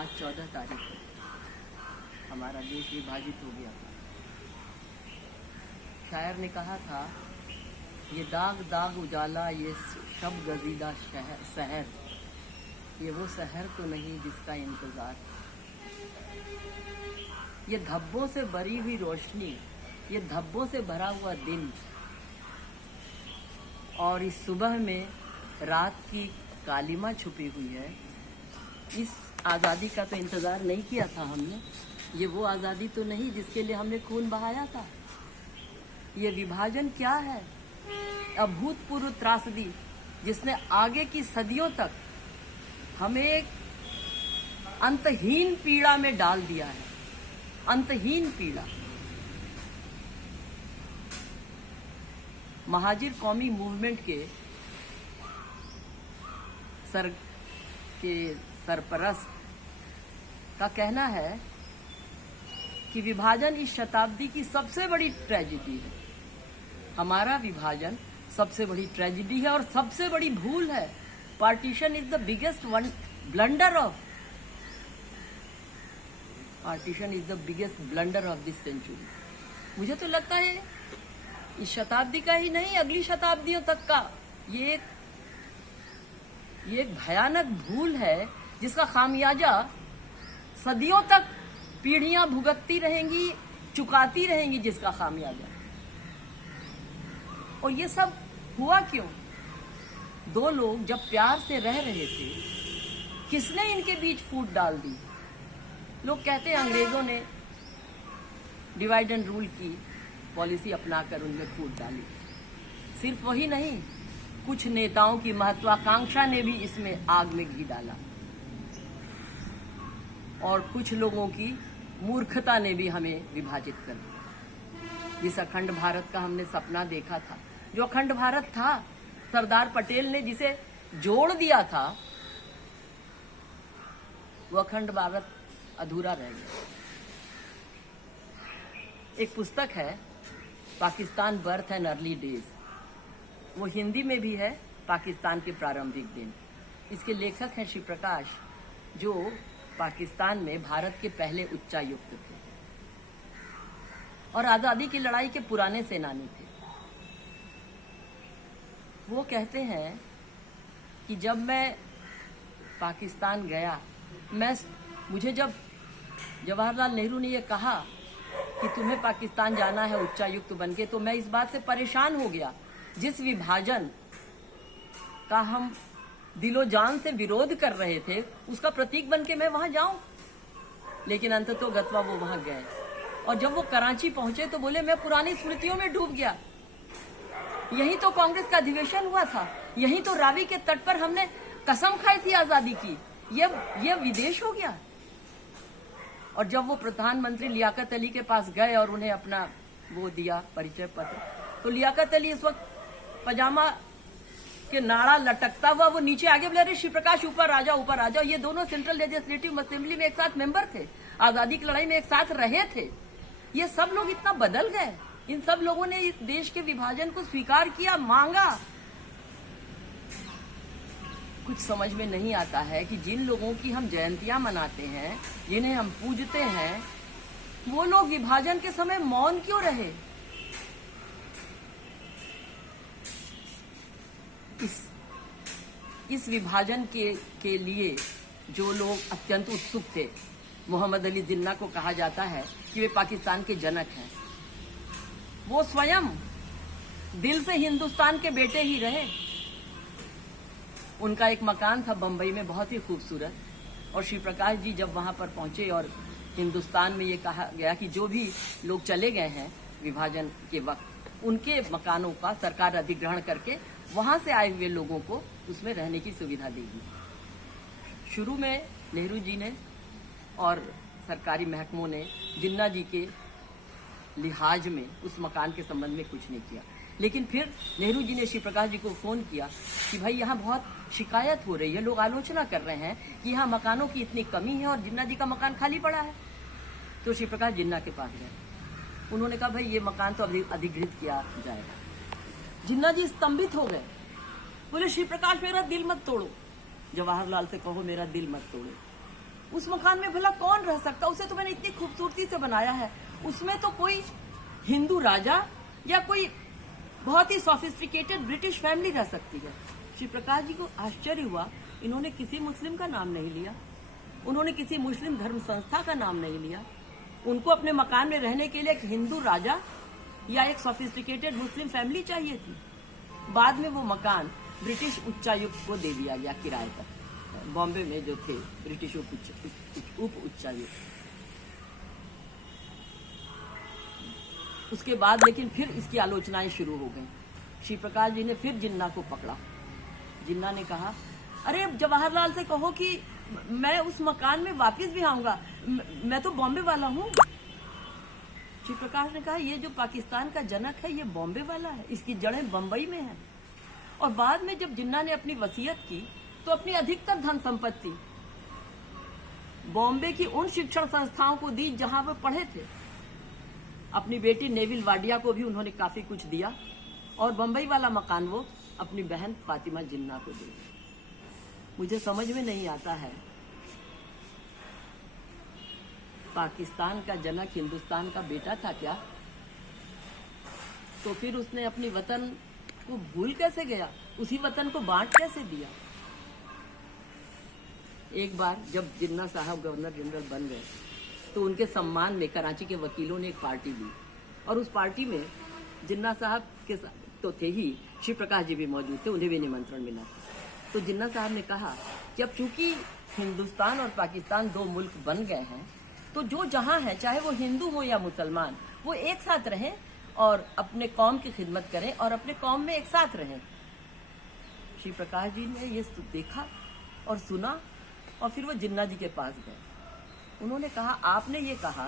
आज 14 तारीख है। हमारा देश विभाजित हो गया। शायर ने कहा था, ये दाग दाग उजाला, ये शब गजीदा शहर, ये वो शहर तो नहीं जिसका इंतजार। ये धब्बों से भरी हुई रोशनी, ये धब्बों से भरा हुआ दिन, और इस सुबह में रात की कालिमा छुपी हुई है। इस आज़ादी का तो इंतज़ार नहीं किया था हमने। ये वो आज़ादी तो नहीं जिसके लिए हमने खून बहाया था। ये विभाजन क्या है? अभूतपूर्व त्रासदी जिसने आगे की सदियों तक हमें एक अंतहीन पीड़ा में डाल दिया है। अंतहीन पीड़ा। महाजिर कौमी मूवमेंट के सरपरस्त का कहना है कि विभाजन इस शताब्दी की सबसे बड़ी ट्रेजेडी है। हमारा विभाजन सबसे बड़ी ट्रेजेडी है और सबसे बड़ी भूल है। Partition is the biggest blunder of this century. मुझे तो लगता है इस शताब्दी का ही नहीं, अगली शताब्दियों तक का ये एक भयानक भूल है जिसका खामियाजा सदियों तक पीढ़ियां भुगतती रहेंगी, चुकाती रहेंगी जिसका खामियाजा। और ये सब हुआ क्यों? दो लोग जब प्यार से रह रहे थे, किसने इनके बीच फूट डाल दी? लोग कहते हैं अंग्रेजों ने डिवाइड एंड रूल की पॉलिसी अपनाकर उनमें फूट डाली। सिर्फ वही नहीं, कुछ नेताओं की महत्वाकांक्षा ने भी इसमें आग में घी डाला, और कुछ लोगों की मूर्खता ने भी हमें विभाजित कर दिया। जिस अखंड भारत का हमने सपना देखा था, जो अखंड भारत था, सरदार पटेल ने जिसे जोड़ दिया था, वो अखंड भारत अधूरा रह गया। एक पुस्तक है, Pakistan birth and early days. वो हिंदी में भी है, पाकिस्तान के प्रारंभिक दिन। इसके लेखक हैं श्री प्रकाश, जो पाकिस्तान में भारत के पहले उच्चायुक्त थे और आजादी की लड़ाई के पुराने सेनानी थे। वो कहते हैं कि जब मैं पाकिस्तान गया, मुझे जब जवाहरलाल नेहरू ने ये कहा कि तुम्हें पाकिस्तान जाना है उच्चायुक्त बनके, तो मैं इस बात से परेशान हो गया। जिस विभाजन का हम दिलो जान से विरोध कर रहे थे, उसका प्रतीक बनके मैं वहां जाऊं। लेकिन अंततोगत्वा वो वहां गए, और जब वो कराची पहुंचे तो बोले मैं पुरानी स्मृतियों में डूब गया। यही तो कांग्रेस का अधिवेशन हुआ था, यही तो रावी के तट पर हमने कसम खाई थी आजादी की। ये विदेश हो गया। और जब वो प्रधानमंत्री लियाकत अली के पास गए और उन्हें अपना वो दिया परिचय पत्र, तो लियाकत अली इस वक्त पजामा के नाड़ा लटकता हुआ वो नीचे आगे बोले, अरे श्री प्रकाश ऊपर आ जाओ, ऊपर आ जाओ। ये दोनों सेंट्रल लेजिस्लेटिव असेंबली में एक साथ मेंबर थे, आजादी की लड़ाई में एक साथ रहे थे। ये सब लोग इतना बदल गए। इन सब लोगों ने इस देश के विभाजन को स्वीकार किया, मांगा। कुछ समझ में नहीं आता है कि जिन लोगों की हम जयंतियां मनाते हैं, जिन्हें हम पूजते हैं, वो लोग विभाजन के समय मौन क्यों रहे? इस विभाजन के लिए जो लोग अत्यंत उत्सुक थे, मोहम्मद अली जिन्ना को कहा जाता है कि वे पाकिस्तान के जनक हैं। वो स्वयं दिल से हिंदुस्तान के बेटे ही रहे। उनका एक मकान था बंबई में, बहुत ही खूबसूरत। और श्री प्रकाश जी जब वहां पर पहुंचे और हिंदुस्तान में ये कहा गया कि जो भी लोग चले गए हैं विभाजन के वक्त, उनके मकानों का सरकार अधिग्रहण करके वहां से आए हुए लोगों को उसमें रहने की सुविधा देगी। शुरू में नेहरू जी ने और सरकारी महकमों ने जिन्ना जी के लिहाज में उस मकान के संबंध में कुछ नहीं किया। लेकिन फिर नेहरू जी ने श्री प्रकाश जी को फोन किया कि भाई यहाँ बहुत शिकायत हो रही है, लोग आलोचना कर रहे हैं कि यहाँ मकानों की इतनी कमी है और जिन्ना जी का मकान खाली पड़ा है। तो श्री प्रकाश जिन्ना के पास गए। उन्होंने कहा भाई ये मकान तो अधिग्रहित किया जाएगा। जिन्ना जी स्तंभित हो गए, बोले श्री प्रकाश मेरा दिल मत तोड़ो, जवाहरलाल से कहो मेरा दिल मत तोड़ो। उस मकान में भला कौन रह सकता? उसे तो मैंने इतनी खूबसूरती से बनाया है, उसमें तो कोई हिंदू राजा या कोई बहुत ही सोफिस्टिकेटेड ब्रिटिश फैमिली रह सकती है। श्री प्रकाश जी को आश्चर्य हुआ, इन्होंने किसी मुस्लिम का नाम नहीं लिया, उन्होंने किसी मुस्लिम धर्म संस्था का नाम नहीं लिया। उनको अपने मकान में रहने के लिए एक हिंदू राजा या एक सोफिस्टिकेटेड मुस्लिम फैमिली चाहिए थी। बाद में वो मकान ब्रिटिश उच्चायुक्त को दे दिया गया किराए पर, बॉम्बे में जो थे ब्रिटिश उप उच्चायुक्त। उसके बाद लेकिन फिर इसकी आलोचनाएं शुरू हो गई। श्री प्रकाश जी ने फिर जिन्ना को पकड़ा। जिन्ना ने कहा, अरे जवाहरलाल से कहो कि मैं उस मकान में वापस भी आऊंगा, मैं तो बॉम्बे वाला हूँ। श्री प्रकाश ने कहा, ये जो पाकिस्तान का जनक है ये बॉम्बे वाला है, इसकी जड़ें बंबई में हैं। और बाद में जब जिन्ना ने अपनी वसीयत की तो अपनी अधिकतर धन संपत्ति बॉम्बे की उन शिक्षण संस्थाओं को दी जहां वो पढ़े थे। अपनी बेटी नेविल वाडिया को भी उन्होंने काफी कुछ दिया और बंबई वाला मकान वो अपनी बहन फातिमा जिन्ना को दे दिया। मुझे समझ में नहीं आता है, पाकिस्तान का जनक हिंदुस्तान का बेटा था क्या? तो फिर उसने अपनी वतन को भूल कैसे गया, उसी वतन को बांट कैसे दिया? एक बार जब जिन्ना साहब गवर्नर जनरल बन गए तो उनके सम्मान में कराची के वकीलों ने एक पार्टी दी और उस पार्टी में जिन्ना साहब के तो थे ही, श्री प्रकाश जी भी मौजूद थे, उन्हें भी निमंत्रण मिला। तो जिन्ना साहब ने कहा कि अब चूंकि हिंदुस्तान और पाकिस्तान दो मुल्क बन गए हैं तो जो जहां है, चाहे वो हिंदू हो या मुसलमान, वो एक साथ रहें और अपने कौम की खिदमत करें और अपने कौम में एक साथ रहें। श्री प्रकाश जी ने ये देखा और सुना और फिर वो जिन्ना जी के पास गए। उन्होंने कहा, आपने ये कहा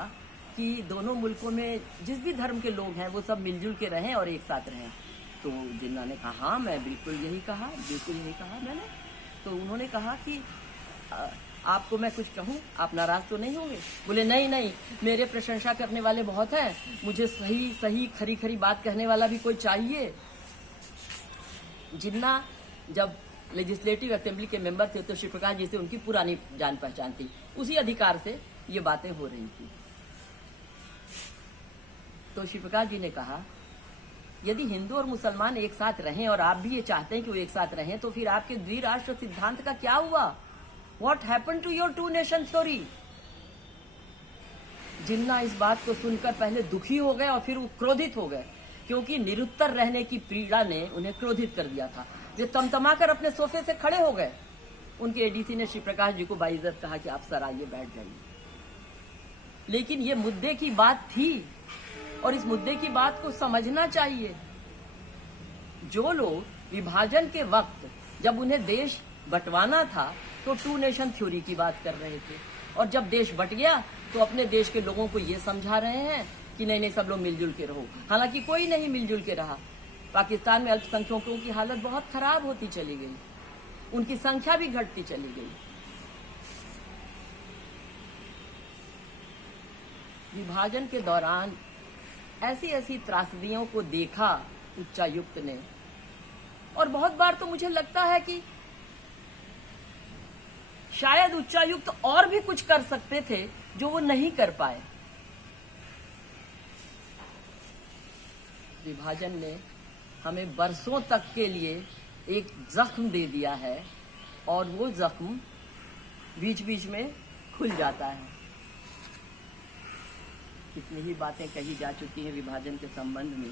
कि दोनों मुल्कों में जिस भी धर्म के लोग हैं वो सब मिलजुल के रहें और एक साथ रहें। तो जिन्ना ने कहा, हाँ मैं बिल्कुल यही कहा मैंने। तो उन्होंने कहा कि आपको मैं कुछ कहूँ, आप नाराज तो नहीं होंगे? बोले, नहीं, मेरे प्रशंसा करने वाले बहुत हैं, मुझे सही खरी बात कहने वाला भी कोई चाहिए। जिन्ना जब लेजिस्लेटिव असेंबली के मेंबर थे तो श्री प्रकाश जी से उनकी पुरानी जान पहचान थी, उसी अधिकार से ये बातें हो रही थी। तो श्री प्रकाश जी ने कहा, यदि हिंदू और मुसलमान एक साथ रहें और आप भी ये चाहते हैं कि वो एक साथ रहें, तो फिर आपके द्विराष्ट्र सिद्धांत का क्या हुआ? What happened to your two nation theory? जिन्ना इस बात को सुनकर पहले दुखी हो गए और फिर वो क्रोधित हो गए, क्योंकि निरुत्तर रहने की पीड़ा ने उन्हें क्रोधित कर दिया था। वे तमतमाकर अपने सोफे से खड़े हो गए। उनके एडीसी ने श्री प्रकाश जी को बाइज्जत कहा कि आप सर आइए, बैठ जाइए। लेकिन ये मुद्दे की बात थी और इस मुद्दे की बात को समझना चाहिए। जो लोग विभाजन के वक्त जब उन्हें देश बंटवाना था तो टू नेशन थ्योरी की बात कर रहे थे, और जब देश बंट गया तो अपने देश के लोगों को ये समझा रहे हैं कि नहीं सब लोग मिलजुल के रहो। हालांकि कोई नहीं मिलजुल के रहा। पाकिस्तान में अल्पसंख्यकों की हालत बहुत खराब होती चली गई, उनकी संख्या भी घटती चली गई। विभाजन के दौरान ऐसी त्रासदियों को देखा उच्चायुक्त ने, और बहुत बार तो मुझे लगता है कि शायद उच्चायुक्त और भी कुछ कर सकते थे जो वो नहीं कर पाए। विभाजन ने हमें बरसों तक के लिए एक जख्म दे दिया है और वो जख्म बीच बीच में खुल जाता है। कितनी ही बातें कही जा चुकी हैं विभाजन के संबंध में।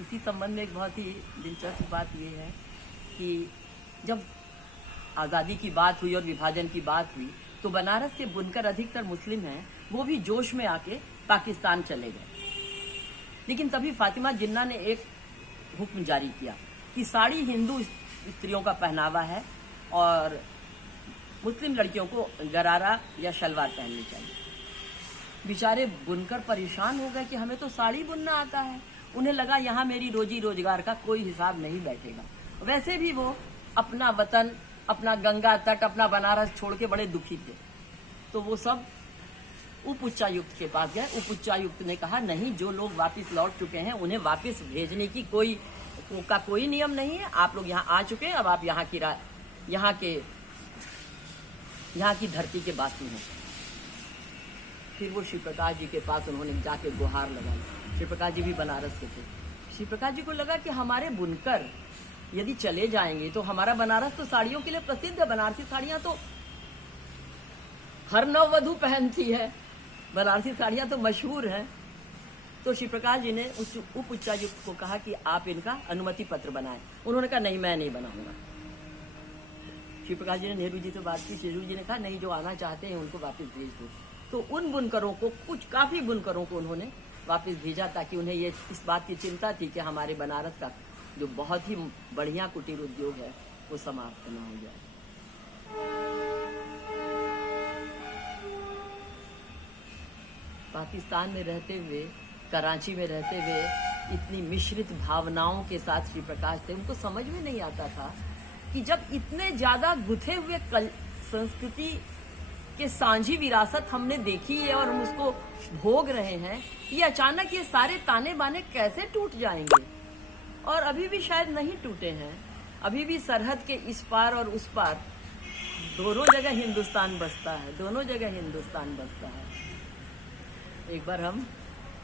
इसी संबंध में एक बहुत ही दिलचस्प बात यह है कि जब आज़ादी की बात हुई और विभाजन की बात हुई तो बनारस के बुनकर अधिकतर मुस्लिम हैं, वो भी जोश में आके पाकिस्तान चले गए। लेकिन तभी फातिमा जिन्ना ने एक हुक्म जारी किया कि साड़ी हिंदू स्त्रियों का पहनावा है और मुस्लिम लड़कियों को गरारा या शलवार पहननी चाहिए। बेचारे बुनकर परेशान हो गए कि हमें तो साड़ी बुनना आता है। उन्हें लगा यहाँ मेरी रोजी रोजगार का कोई हिसाब नहीं बैठेगा। वैसे भी वो अपना वतन, अपना गंगा तट, अपना बनारस छोड़ के बड़े दुखी थे। तो वो सब उप उच्चायुक्त के पास गए। उप उच्चायुक्त ने कहा, नहीं, जो लोग वापस लौट चुके हैं उन्हें वापस भेजने की कोई नियम नहीं है। आप लोग यहाँ आ चुके हैं, अब आप यहाँ के यहाँ की धरती के बासी हैं। फिर वो श्री प्रकाश जी के पास उन्होंने जाके गुहार लगाई। श्री प्रकाश जी भी बनारस के थे। श्री प्रकाश जी को लगा कि हमारे बुनकर यदि चले जाएंगे तो हमारा बनारस तो साड़ियों के लिए प्रसिद्ध है, बनारसी साड़ियां तो हर नववधु पहनती है, बनारसी साड़ियां तो मशहूर हैं। तो श्री प्रकाश जी ने उस उप उच्चायुक्त को कहा कि आप इनका अनुमति पत्र बनाएं। उन्होंने कहा नहीं, मैं नहीं बनाऊंगा। श्री प्रकाश जी ने नेहरू जी से बात की। नेहरू जी ने कहा नहीं, जो आना चाहते हैं उनको वापस भेज दो। तो उन बुनकरों को, काफी बुनकरों को उन्होंने वापस भेजा, ताकि उन्हें ये इस बात की चिंता थी कि हमारे बनारस का जो बहुत ही बढ़िया कुटीर उद्योग है वो समाप्त न हो जाए। पाकिस्तान में रहते हुए, कराची में रहते हुए इतनी मिश्रित भावनाओं के साथ श्री प्रकाश थे। उनको समझ में नहीं आता था कि जब इतने ज्यादा गुथे हुए संस्कृति के सांझी विरासत हमने देखी है और हम उसको भोग रहे हैं, ये अचानक ये सारे ताने बाने कैसे टूट जाएंगे। और अभी भी शायद नहीं टूटे हैं। अभी भी सरहद के इस पार और उस पार दोनों जगह हिंदुस्तान बसता है, दोनों जगह हिंदुस्तान बसता है। एक बार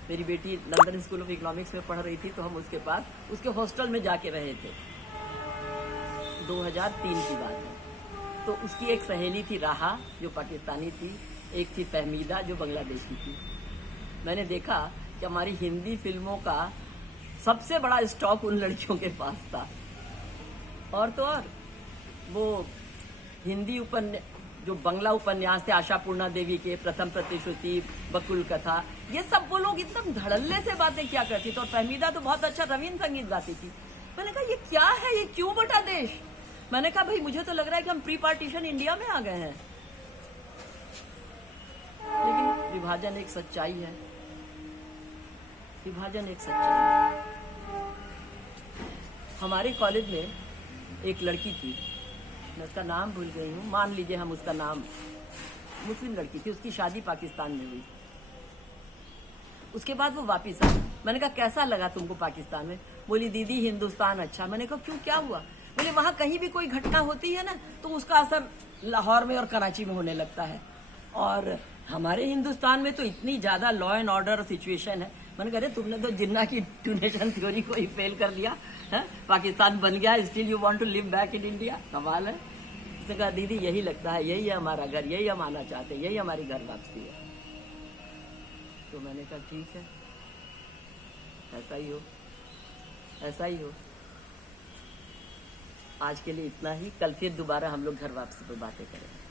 मेरी बेटी लंदन स्कूल ऑफ इकोनॉमिक्स में पढ़ रही थी, तो हम उसके पास उसके हॉस्टल में जाके रहे थे। 2003 की बात है। तो उसकी एक सहेली थी राहा, जो पाकिस्तानी थी, एक थी फहमीदा जो बांग्लादेशी थी। मैंने देखा कि हमारी हिंदी फिल्मों का सबसे बड़ा स्टॉक उन लड़कियों के पास था। और तो और वो हिंदी जो बंगला उपन्यास थे, आशापूर्णा देवी के प्रथम प्रतिश्रुति, बकुल कथा, ये सब वो लोग एकदम धड़ल्ले से बातें किया करती थी। और फहमीदा तो बहुत अच्छा रवीन संगीत गाती थी। मैंने कहा ये क्या है, ये क्यों बटा देश। मैंने कहा भाई मुझे तो लग रहा है कि हम प्री पार्टीशन इंडिया में आ गए हैं। लेकिन विभाजन एक सच्चाई है, विभाजन एक सच्चाई है। हमारे कॉलेज में एक लड़की थी, मैं उसका नाम भूल गई हूँ, मान लीजिए हम उसका नाम, मुस्लिम लड़की थी, उसकी शादी पाकिस्तान में हुई। उसके बाद वो वापस आई। मैंने कहा कैसा लगा तुमको पाकिस्तान में। बोली दीदी हिंदुस्तान अच्छा। मैंने कहा क्यों, क्या हुआ। बोले वहां कहीं भी कोई घटना होती है ना तो उसका असर लाहौर में और कराची में होने लगता है, और हमारे हिंदुस्तान में तो इतनी ज्यादा लॉ एंड ऑर्डर सिचुएशन है। मैंने कहा तुमने तो जिन्ना की टू नेशन थ्योरी को ही फेल कर लिया है, पाकिस्तान बन गया, still you want to live back in India, कमाल है। उसने कहा दीदी यही लगता है, यही है हमारा घर, यही हम आना चाहते हैं, यही हमारी घर वापसी है। तो मैंने कहा ठीक है, ऐसा ही हो, ऐसा ही हो। आज के लिए इतना ही, कल फिर दोबारा हम लोग घर वापसी पर बातें करेंगे।